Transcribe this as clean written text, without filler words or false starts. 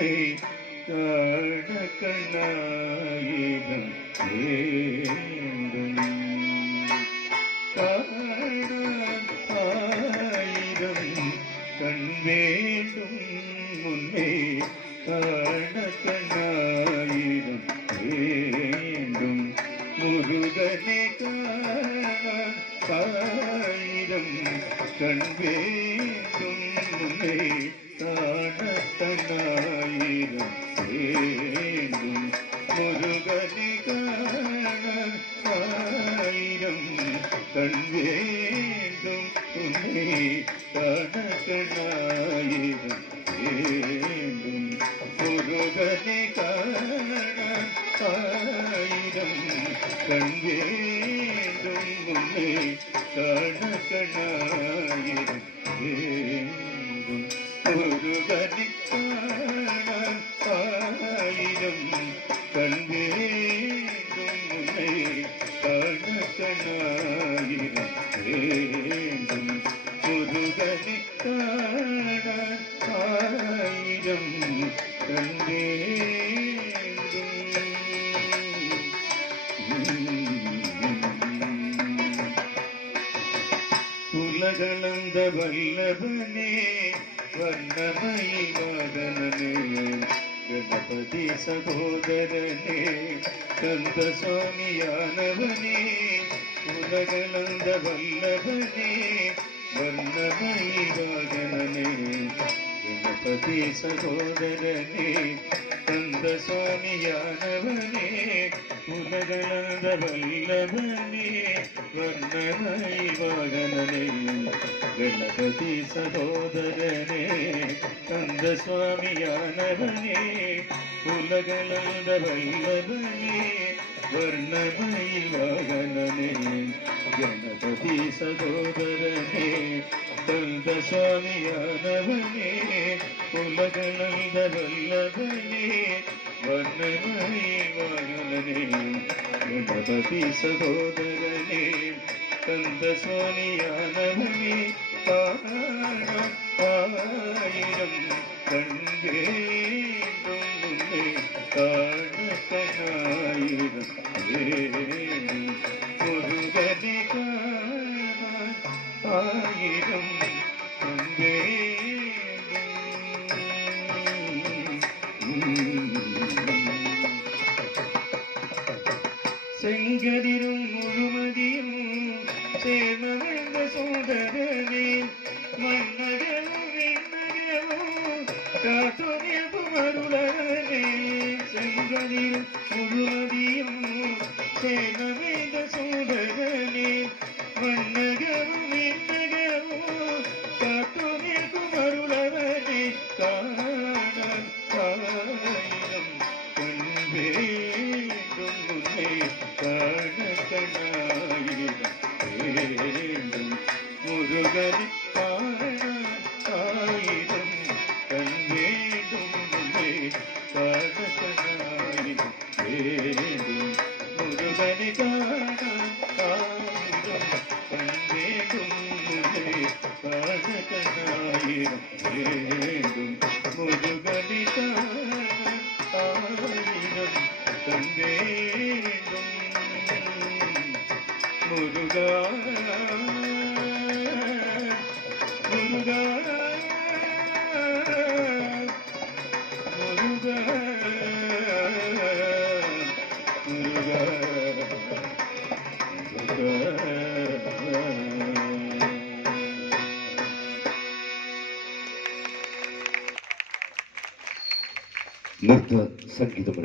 உன்னை காண கண்ணாயிரம் வேண்டும் காண ஆயிரம் கண் வேண்டும் உன்னை காண கண்ணாயிரம் வேண்டும் முருகனே காண ஆயிரம் கண் வேண்டும் உன்னை காண கண்ணாயிரம் வேண்டும் முருகனே காண ஆயிரம் கண் வேண்டும் உன்னை காண கண்ணாயிரம் வேண்டும் முருகனே காண ஆயிரம் கண் வேண்டும் உன்னை காண கண்ணாயிரம் வேண்டும் முருகனே காண ஆயிரம் கண் வேண்டும் உன்னை காண கண்ணாயிரம் வேண்டும் முருகனே காண ஆயிரம் கண் உலகளந்த வல்லவனே வண்ணமயில் வாகனமே கணபதி சகோதரனே கந்த சுவாமியானவனே உலகளந்த வல்லவனே வண்ணமயில் வாகனமே கணபதி சகோதரனே கந்த சுவாமியானவனே உலகளந்த வல்லவனே வர்ணமயில் வாகனமே கணபதி சகோதரனே கந்த சுவாமியானவனே உலகளந்த வல்லவனே வர்ணமயில் வாகனமே கணபதி சகோதரனே கந்த சுவாமியானவனே உலகளந்த வல்லவனே வர்ணமயில் வாகனமே கணபதி சகோதரனே கந்த சுவாமியானவனே காண ஆயிரம் கண் வேண்டும் உன்னை காண கண்ணாயிரம் வேண்டும் முருகனே காண ஆயிரம் கண் செங்கதிரும் முழுமதியும் சேர்ந்த சோதரனே மன்னகமும் விண்ணகமும் காத்துணியப்பும் அருளனே செங்கதிரும் முழுமதியும் சேர்ந்த சோதரனே மன்னகமும் விண்ணகமும் காத்துணியப்பும் அருளனே காண ஆயிரம் கண் வேண்டும் உன்னை காண கண்ணாயிரம் வேண்டும் முருகனே காண ஆயிரம் கண் வேண்டும் உன்னை காண கண்ணாயிரம் வேண்டும் முருகனே காண ஆயிரம் கண் வேண்டும் உன்னை காண கண்ணாயிரம் வேண்டும் முருகனே காண ஆயிரம் கண் வேண்டும் முருகா முருகா முருகா முருகா நர்த்த சங்கீதம்